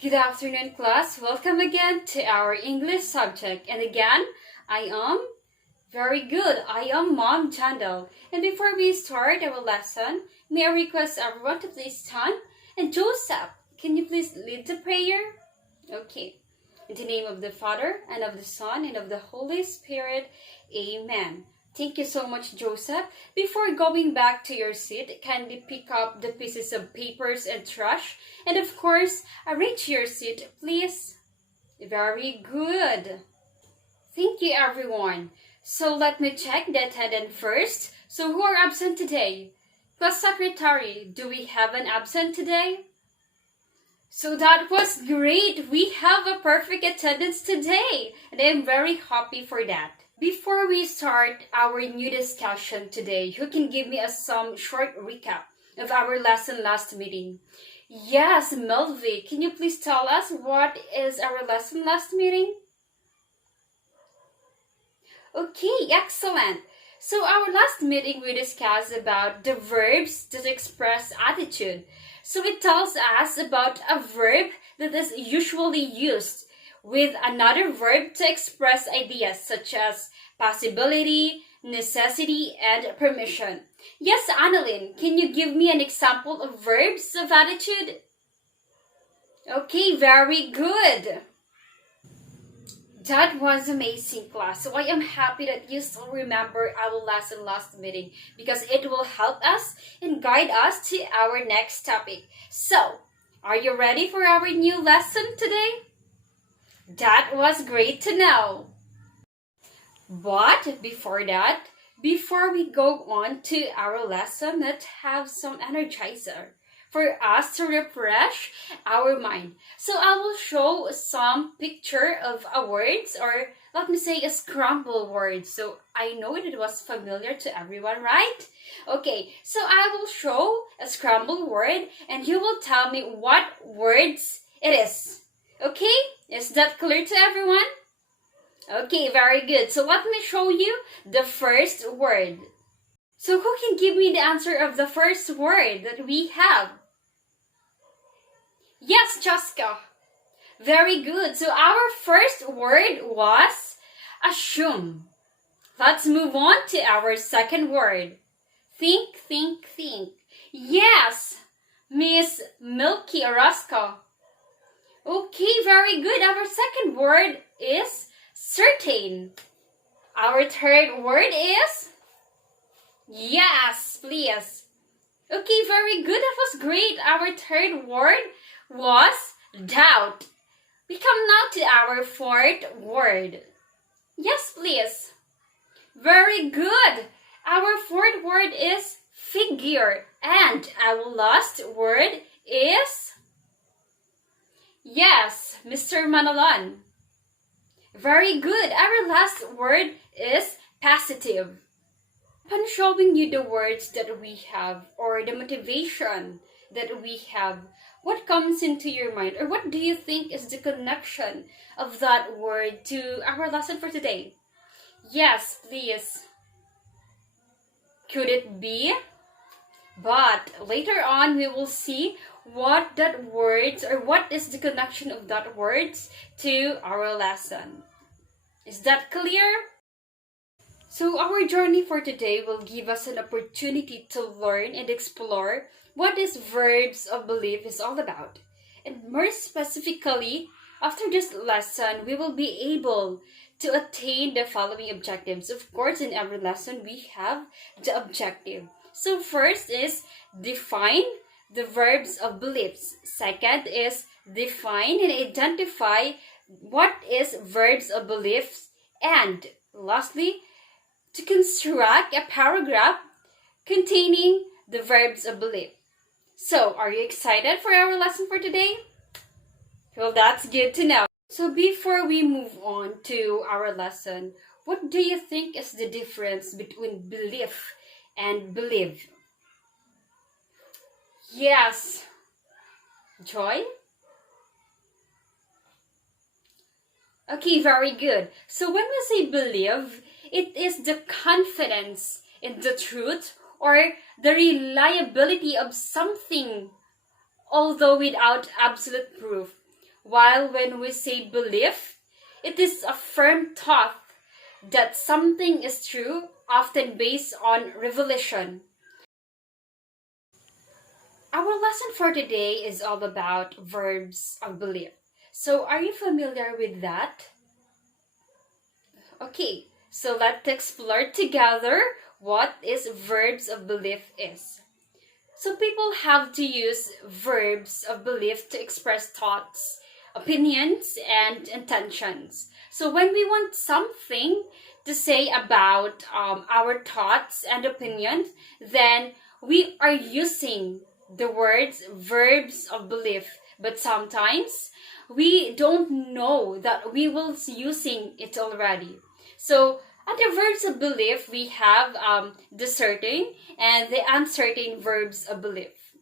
Good afternoon, class. Welcome again to our English subject. And again, I am very good. I am Mom Jandel. And before we start our lesson, may I request everyone to please stand. And Joseph, can you please lead the prayer? Okay. In the name of the Father, and of the Son, and of the Holy Spirit. Amen. Thank you so much, Joseph. Before going back to your seat, kindly pick up the pieces of papers and trash. And of course, arrange your seat, please. Very good. Thank you, everyone. So let me check the attendance first. So who are absent today? Class Secretary, do we have an absent today? So that was great. We have a perfect attendance today. And I'm very happy for that. Before we start our new discussion today, who can give me some short recap of our lesson last meeting? Yes, Melvi, can you please tell us what is our lesson last meeting? Okay, excellent. So our last meeting we discussed about the verbs that express attitude. So it tells us about a verb that is usually used with another verb to express ideas such as possibility, necessity, and permission. Yes, Annalyn, can you give me an example of verbs of attitude? Okay, very good. That was amazing, class. So I am happy that you still remember our lesson last meeting because it will help us and guide us to our next topic. So, are you ready for our new lesson today? That was great to know. But before that, before we go on to our lesson, let's have some energizer for us to refresh our mind. So I will show some picture of a words, or let me say a scrambled words. So I know it was familiar to everyone, right? Okay, so I will show a scrambled word and you will tell me what words it is. Okay, is that clear to everyone? Okay, very good. So let me show you the first word. So who can give me the answer of the first word that we have? Yes, Chaska. Very good. So our first word was assume. Let's move on to our second word. Think, think, think. Yes, Miss Milky Orozco. Okay, very good. Our second word is certain. Our third word is yes, please. Okay, very good. That was great. Our third word was doubt. We come now to our fourth word. Yes, please. Very good. Our fourth word is figure. And our last word is yes, Mr. Manalan. Very good. Our last word is positive. Upon showing you the words that we have or the motivation that we have, what comes into your mind or what do you think is the connection of that word to our lesson for today? Yes, please. Could it be? But later on we will see what that words or what is the connection of that words to our lesson. Is that clear? So our journey for today will give us an opportunity to learn and explore what this verbs of belief is all about. And more specifically, after this lesson, we will be able to attain the following objectives. Of course, in every lesson, we have the objective. So first is define the verbs of beliefs. Second is define and identify what is verbs of beliefs. And lastly, to construct a paragraph containing the verbs of belief. So, are you excited for our lesson for today? Well, that's good to know. So, before we move on to our lesson, what do you think is the difference between belief and believe? Yes. Joy? Okay, very good. So, when we say believe, it is the confidence in the truth or the reliability of something, although without absolute proof. While when we say belief, it is a firm thought that something is true, often based on revelation. Our lesson for today is all about verbs of belief. So, are you familiar with that? Okay, so let's explore together what is verbs of belief is. So people have to use verbs of belief to express thoughts, opinions, and intentions. So when we want something to say about our thoughts and opinions, then we are using the words verbs of belief. But sometimes we don't know that we will using it already. So under verbs of belief, we have the certain and the uncertain verbs of belief.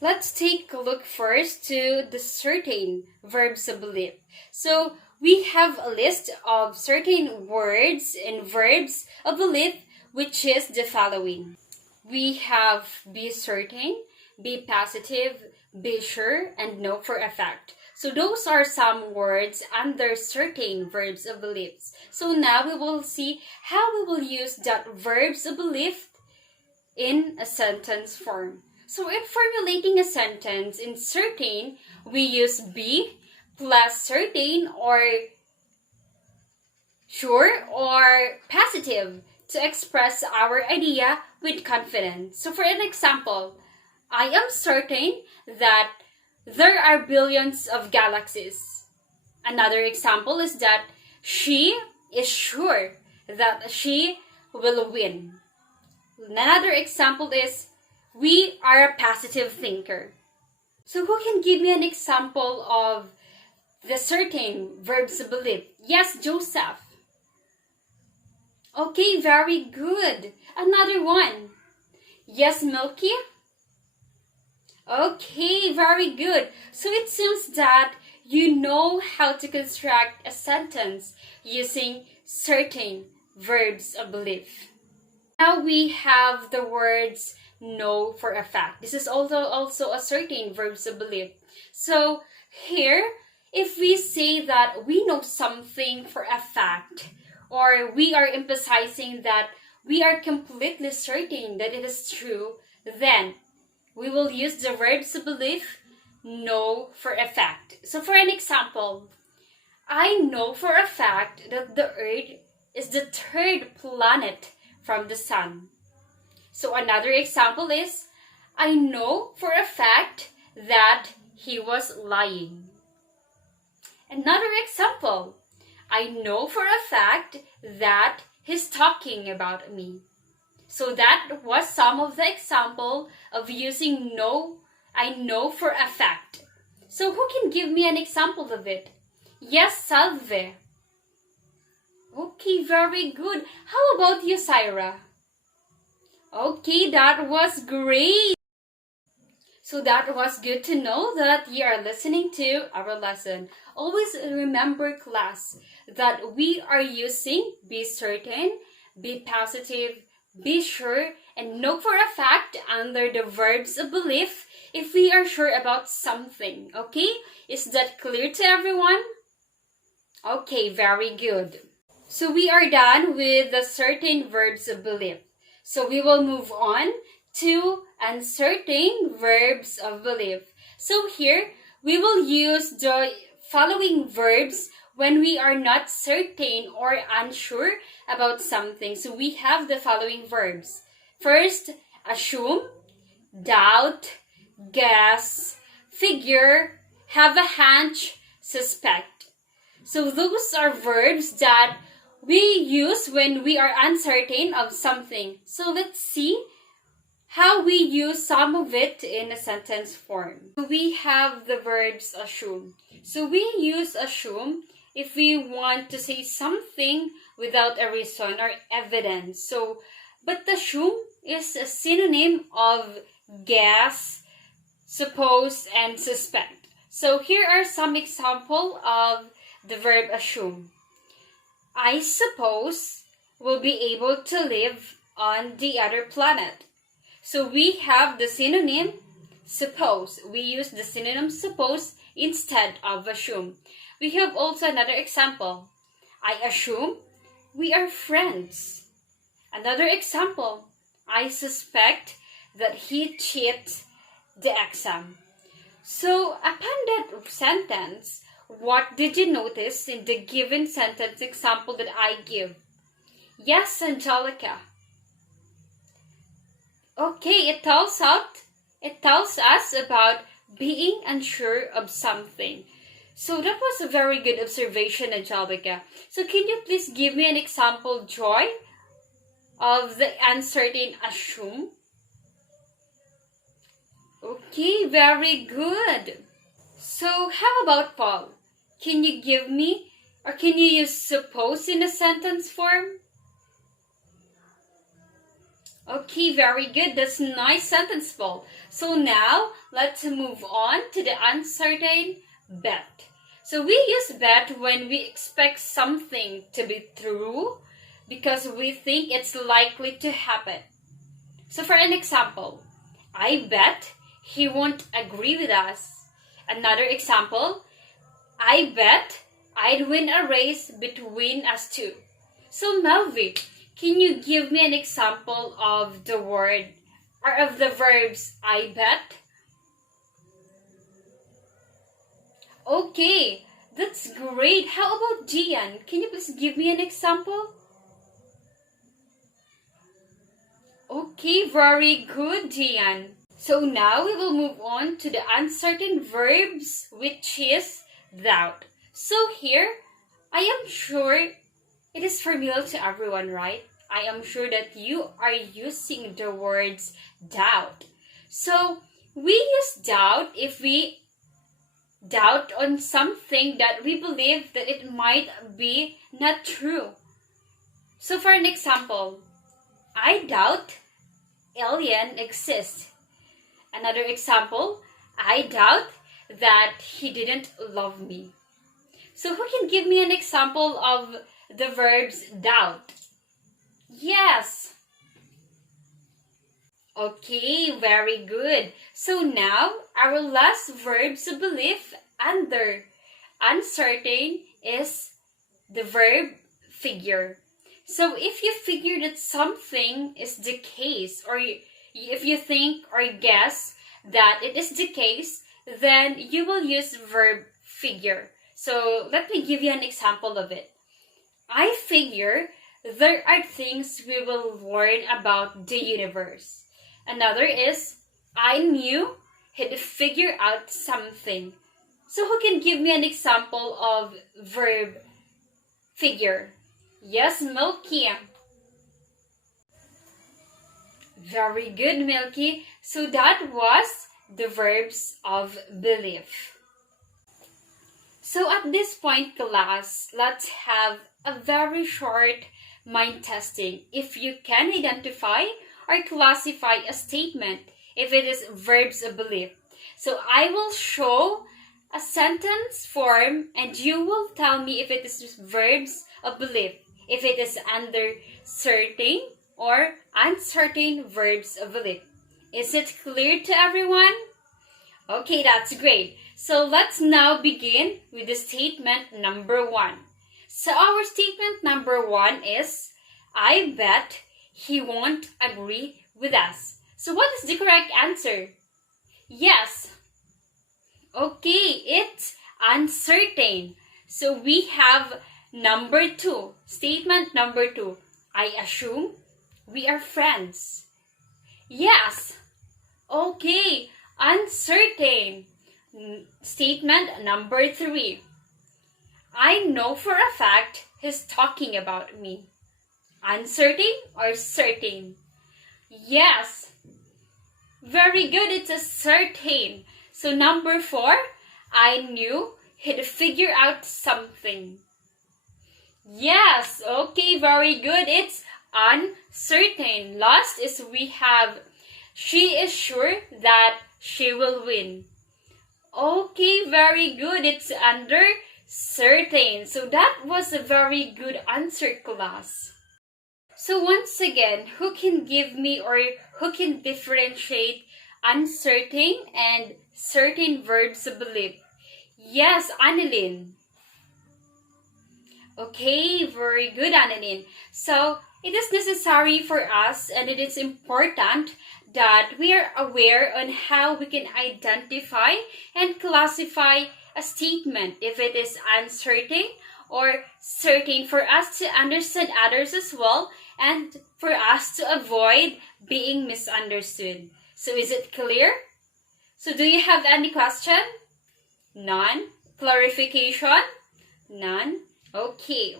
Let's take a look first to the certain verbs of belief. So we have a list of certain words and verbs of belief, which is the following. We have be certain, be positive, be sure, and know for a fact. So those are some words under certain verbs of beliefs. So now we will see how we will use that verbs of belief in a sentence form. So in formulating a sentence in certain, we use be plus certain or sure or positive to express our idea with confidence. So for an example, I am certain that there are billions of galaxies. Another example is that she is sure that she will win. Another example is we are a positive thinker. So who can give me an example of the certain verbs of belief? Yes, Joseph. Okay, very good. Another one. Yes, Milky. Okay, very good. So it seems that you know how to construct a sentence using certain verbs of belief. Now we have the words know for a fact. This is also a certain verbs of belief. So here, if we say that we know something for a fact, or we are emphasizing that we are completely certain that it is true, then we will use the verbs of belief know for a fact. So for an example, I know for a fact that the Earth is the third planet from the Sun. So another example is, I know for a fact that he was lying. Another example, I know for a fact that he's talking about me. So that was some of the example of using know, I know for a fact. So who can give me an example of it? Yes, Salve. Okay, very good. How about you, Syra? Okay, that was great. So that was good to know that you are listening to our lesson. Always remember, class, that we are using be certain, be positive, be sure, and know for a fact under the verbs of belief if we are sure about something. Okay? Is that clear to everyone? Okay, very good. So we are done with the certain verbs of belief. So we will move on to uncertain verbs of belief. So here, we will use the following verbs when we are not certain or unsure about something. So we have the following verbs. First, assume, doubt, guess, figure, have a hunch, suspect. So those are verbs that we use when we are uncertain of something. So let's see how we use some of it in a sentence form. We have the verbs assume. So we use assume if we want to say something without a reason or evidence. So, but assume is a synonym of guess, suppose, and suspect. So here are some examples of the verb assume. I suppose we'll be able to live on the other planet. So we have the synonym suppose. We use the synonym suppose instead of assume. We have also another example. I assume we are friends. Another example. I suspect that he cheats the exam. So, upon that sentence, what did you notice in the given sentence example that I give? Yes, Angelica. Okay, it tells us about being unsure of something. So that was a very good observation, Angelica. So can you please give me an example, Joy, of the uncertain assume? Okay, very good. So how about Paul? Can you give me, or can you use suppose in a sentence form? Okay, very good. That's a nice sentence, Paul. So now, let's move on to the uncertain bet. So we use bet when we expect something to be true because we think it's likely to happen. So for an example, I bet he won't agree with us. Another example, I bet I'd win a race between us two. So Melvi, can you give me an example of the word or of the verbs I bet? Okay, that's great. How about Gian? Can you please give me an example? Okay, very good, Gian. So now we will move on to the uncertain verbs, which is doubt. So here, I am sure it is familiar to everyone, right? I am sure that you are using the words doubt. So we use doubt if we doubt on something that we believe that it might be not true. So for an example, I doubt alien exists. Another example, I doubt that he didn't love me. So who can give me an example of the verbs doubt? Yes. Okay, very good. So now, our last verbs of belief under uncertain is the verb figure. So if you figure that something is the case, or if you think or guess that it is the case, then you will use verb figure. So let me give you an example of it. I figure there are things we will learn about the universe. Another is, I knew he'd figure out something. So who can give me an example of verb figure? Yes, Milky. Very good, Milky. So that was the verbs of belief. So at this point, class, let's have a very short mind testing. If you can identify or classify a statement, if it is verbs of belief. So I will show a sentence form and you will tell me if it is verbs of belief, if it is under certain or uncertain verbs of belief. Is it clear to everyone? Okay, that's great. So let's now begin with the statement number 1. So our statement number 1 is, I bet he won't agree with us. So what is the correct answer? Yes. Okay, it's uncertain. So we have number 2, statement number 2. I assume we are friends. Yes. Okay, uncertain. Statement number 3. I know for a fact he's talking about me. Uncertain or certain? Yes. Very good, it's a certain. So number 4, I knew he'd figure out something. Yes, okay, very good. It's uncertain. Last is we have, she is sure that she will win. Okay, very good. It's under certain. So that was a very good answer, class. So once again, who can give me or who can differentiate uncertain and certain verbs of belief? Yes, Annalyn. Okay, very good, Annalyn. So, it is necessary for us and it is important that we are aware on how we can identify and classify a statement if it is uncertain or certain, for us to understand others as well and for us to avoid being misunderstood. So is it clear? So do you have any question? None? Clarification? None? Okay.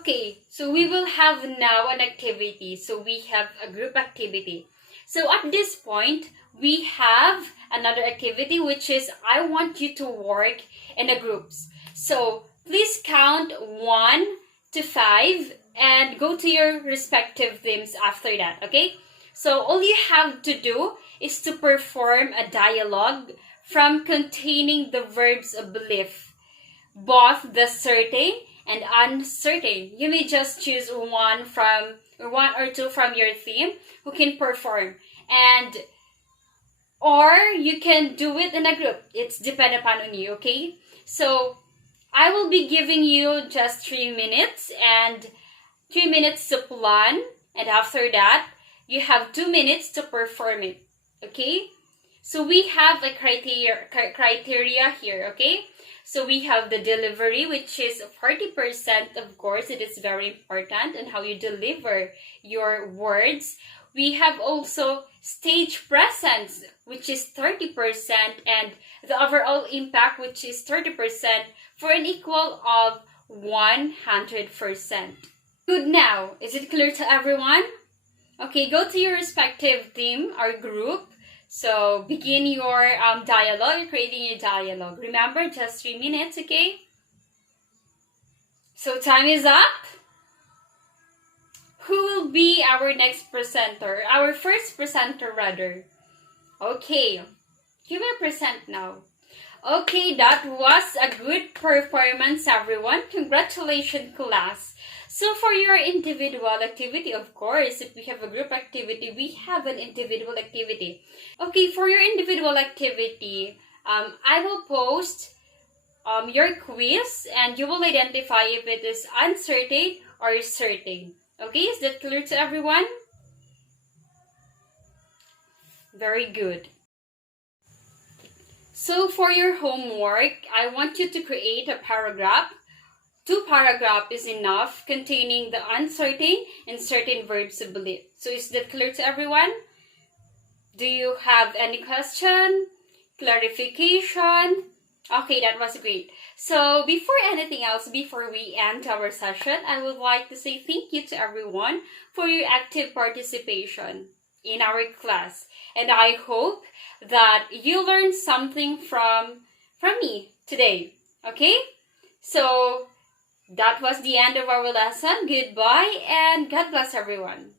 Okay, so we will have now an activity. So we have a group activity. So at this point, we have another activity, which is I want you to work in a groups. So please count 1 to 5 and go to your respective themes after that, okay? So all you have to do is to perform a dialogue from containing the verbs of belief, both the certain and uncertain. You may just choose one or two from your theme who can perform, and or you can do it in a group. It's dependent upon you, okay? So I will be giving you just 3 minutes and 3 minutes to plan, and after that you have 2 minutes to perform it, okay? So we have a criteria here, okay? So we have the delivery, which is 40%, of course. It is very important on how you deliver your words. We have also stage presence, which is 30%, and the overall impact, which is 30%, for an equal of 100%. Good now. Is it clear to everyone? Okay, go to your respective theme or group. So begin your dialogue. You're creating your dialogue. Remember, just 3 minutes, okay? So time is up. Who will be our next presenter? Our first presenter, rather. Okay, you will present now. Okay, that was a good performance, everyone. Congratulations, class. So for your individual activity, of course, if we have a group activity, we have an individual activity. Okay, for your individual activity, I will post your quiz and you will identify if it is uncertain or certain. Okay, is that clear to everyone? Very good. So for your homework, I want you to create a paragraph. 2 paragraphs is enough, containing the uncertain and certain verbs of belief. So is that clear to everyone? Do you have any question? Clarification? Okay, that was great. So before anything else, before we end our session, I would like to say thank you to everyone for your active participation in our class. And I hope that you learned something from me today. Okay? So that was the end of our lesson. Goodbye and God bless everyone.